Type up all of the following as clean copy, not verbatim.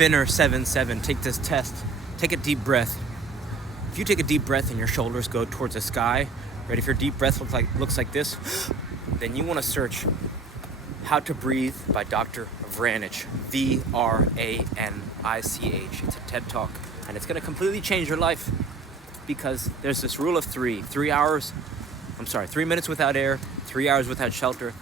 Finner 77. Take this test. Take a deep breath. If you take a deep breath and your shoulders go towards the sky, right? If your deep breath looks like this, then you want to search How to Breathe by Dr. Vranich, V-R-A-N-I-C-H. It's a TED Talk, and it's going to completely change your life because there's this rule of 3. 3 minutes without air, 3 hours without shelter,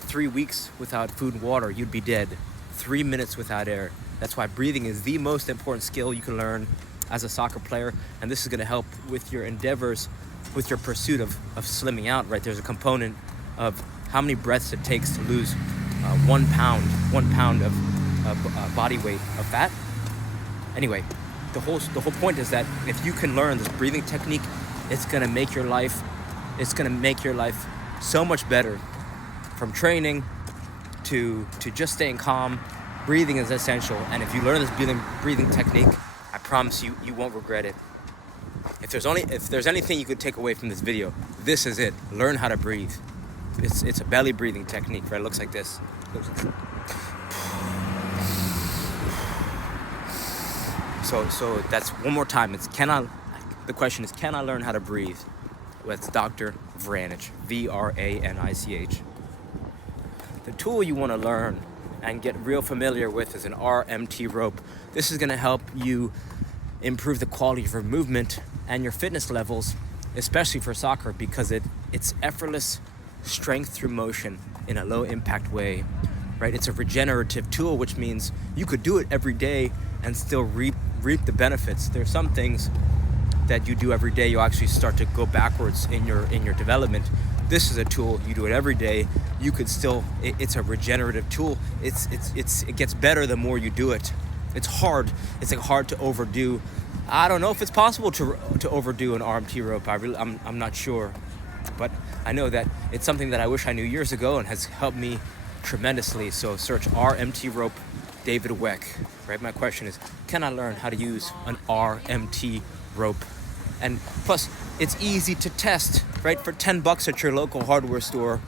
3 weeks without food and water, you'd be dead. 3 minutes without air. That's why breathing is the most important skill you can learn as a soccer player, and this is going to help with your endeavors, with your pursuit of slimming out, right? There's a component of how many breaths it takes to lose 1 pound of body weight of fat. Anyway, the whole point is that if you can learn this breathing technique, it's going to make your life so much better. From training to just staying calm, breathing is essential. And if you learn this breathing technique, I promise you won't regret it. If there's anything you could take away from this video, this is it. Learn how to breathe. It's a belly breathing technique, right? It looks like this. So that's one more time. The question is, can I learn how to breathe? That's Dr. Vranich, V-R-A-N-I-C-H. The tool you want to learn and get real familiar with is an RMT rope. This is going to help you improve the quality of your movement and your fitness levels, especially for soccer, because it's effortless strength through motion in a low impact way, right? It's a regenerative tool, which means you could do it every day and still reap the benefits. There's some things that you do every day, you actually start to go backwards in your development. This is a tool, you do it every day, you could still, it's a regenerative tool. It gets better the more you do it. It's hard to overdo. I don't know if it's possible to overdo an RMT rope. I'm not sure, but I know that it's something that I wish I knew years ago and has helped me tremendously. So search RMT rope, David Weck, right? My question is, can I learn how to use an RMT rope? And plus, it's easy to test, right? For $10 at your local hardware store,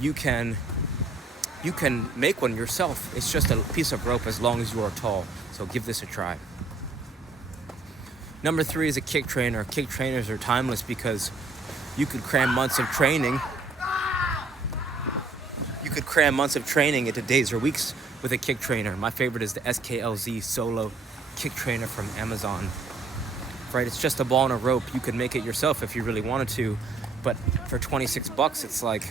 you can make one yourself. It's just a piece of rope as long as you are tall. So give this a try. Number 3 is a kick trainer. Kick trainers are timeless because you could cram months of training. You could cram months of training into days or weeks with a kick trainer. My favorite is the SKLZ Solo kick trainer from Amazon. Right, it's just a ball and a rope. You could make it yourself if you really wanted to, but for $26, it's like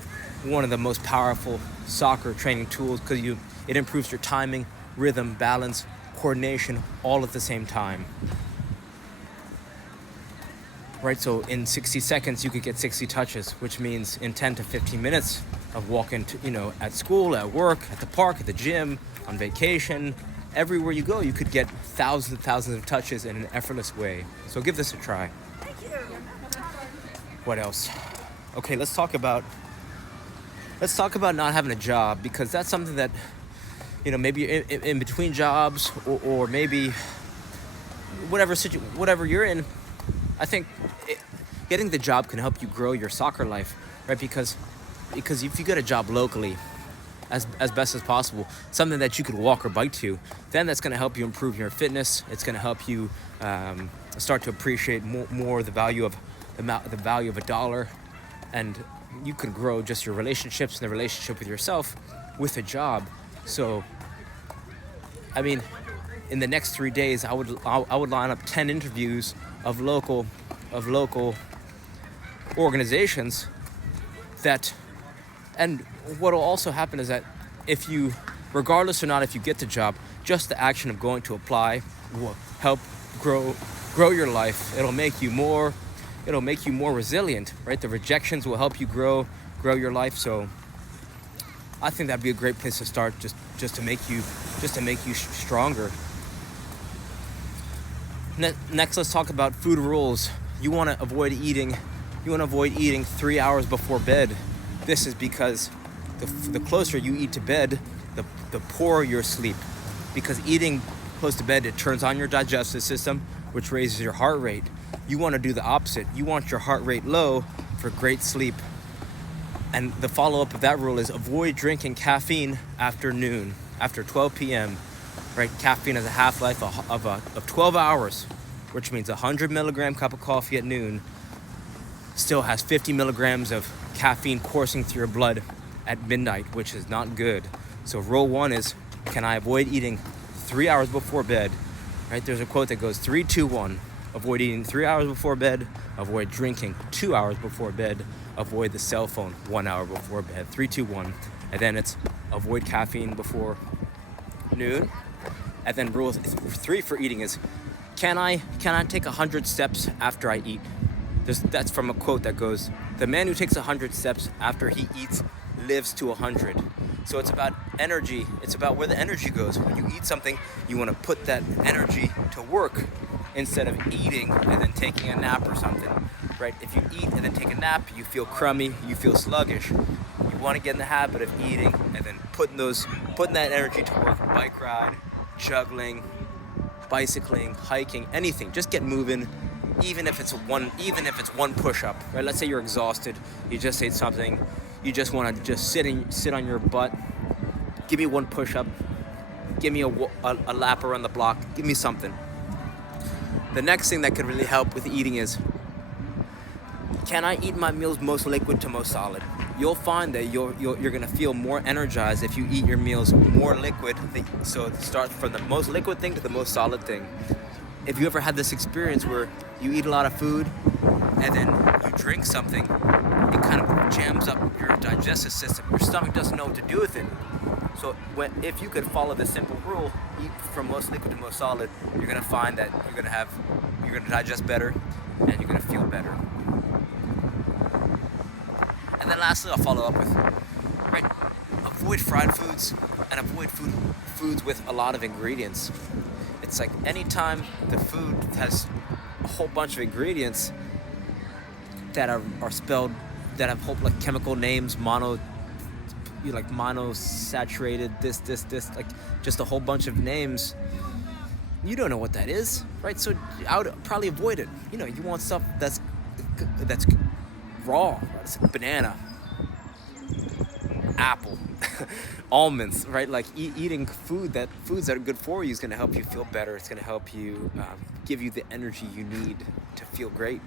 one of the most powerful soccer training tools because it improves your timing, rhythm, balance, coordination, all at the same time. Right, so in 60 seconds, you could get 60 touches, which means in 10 to 15 minutes of walking to, at school, at work, at the park, at the gym, on vacation, everywhere you go, you could get thousands and thousands of touches in an effortless way. So give this a try. Thank you. What else? Okay, let's talk about not having a job, because that's something that, maybe in between jobs or maybe whatever you're in. I think getting the job can help you grow your soccer life, right? Because if you get a job locally, as best as possible, something that you could walk or bike to, then that's going to help you improve your fitness. It's going to help you start to appreciate more the value of a dollar, and you can grow just your relationships and the relationship with yourself with a job. So, I mean, in the next 3 days, I would line up 10 interviews of local organizations that. And what will also happen is that if you, regardless or not if you get the job, just the action of going to apply will help grow your life. It'll make you more resilient, right? The rejections will help you grow your life. So I think that'd be a great place to start, just to make you stronger. Next, let's talk about food rules. You want to avoid eating 3 hours before bed. This is because the closer you eat to bed, the poorer your sleep. Because eating close to bed, it turns on your digestive system, which raises your heart rate. You want to do the opposite. You want your heart rate low for great sleep. And the follow-up of that rule is avoid drinking caffeine after noon, after 12 p.m. right? Caffeine has a half-life of 12 hours, which means a 100 milligram cup of coffee at noon still has 50 milligrams of caffeine coursing through your blood at midnight, which is not good. So rule one is, can I avoid eating 3 hours before bed? Right? There's a quote that goes 3, 2, 1. Avoid eating 3 hours before bed. Avoid drinking 2 hours before bed. Avoid the cell phone 1 hour before bed. 3, 2, 1. And then it's avoid caffeine before noon. And then rule 3 for eating is, can I take 100 steps after I eat? That's from a quote that goes, the man who takes 100 steps after he eats lives to 100. So it's about energy. It's about where the energy goes. When you eat something, you want to put that energy to work instead of eating and then taking a nap or something, right? If you eat and then take a nap, you feel crummy, you feel sluggish. You want to get in the habit of eating and then putting that energy to work. Bike ride, juggling, bicycling, hiking, anything. Just get moving. Even if it's one push-up, right? Let's say you're exhausted, you just ate something, you just want to just sit on your butt. Give me one push-up, give me a lap around the block, give me something. The next thing that could really help with eating is, can I eat my meals most liquid to most solid? You'll find that you're gonna feel more energized if you eat your meals more liquid. So start from the most liquid thing to the most solid thing. If you ever had this experience where you eat a lot of food and then you drink something, it kind of jams up your digestive system. Your stomach doesn't know what to do with it. So if you could follow this simple rule, eat from most liquid to most solid, you're gonna find that you're gonna digest better and you're gonna feel better. And then lastly, I'll follow up with, right, avoid fried foods and avoid foods with a lot of ingredients. It's like anytime the food has a whole bunch of ingredients that are spelled, that have whole like chemical names, monosaturated, this, like just a whole bunch of names, you don't know what that is, right? So I would probably avoid it. You want stuff that's raw, right? It's like banana, apple, almonds, right? Like eating foods that are good for you is going to help you feel better. It's going to help you give you the energy you need to feel great.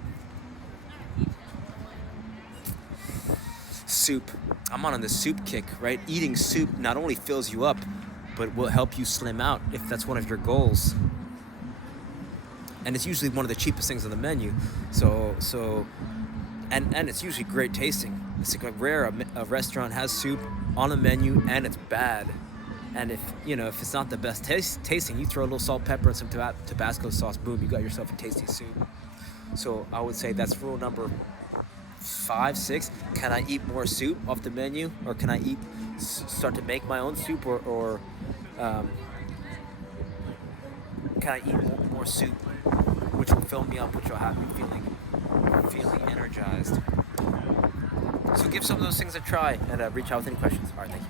Soup. I'm on the soup kick, right? Eating soup not only fills you up, but will help you slim out if that's one of your goals. And it's usually one of the cheapest things on the menu. And it's usually great tasting. It's like rare a restaurant has soup on the menu and it's bad. And if it's not the best tasting, you throw a little salt, pepper, and some Tabasco sauce, boom, you got yourself a tasty soup. So I would say that's rule number 5, 6. Can I eat more soup off the menu, or can I start to make my own soup, or can I eat more soup, which will fill me up, which will have me feeling energized. So give some of those things a try and reach out with any questions. All right, thank you.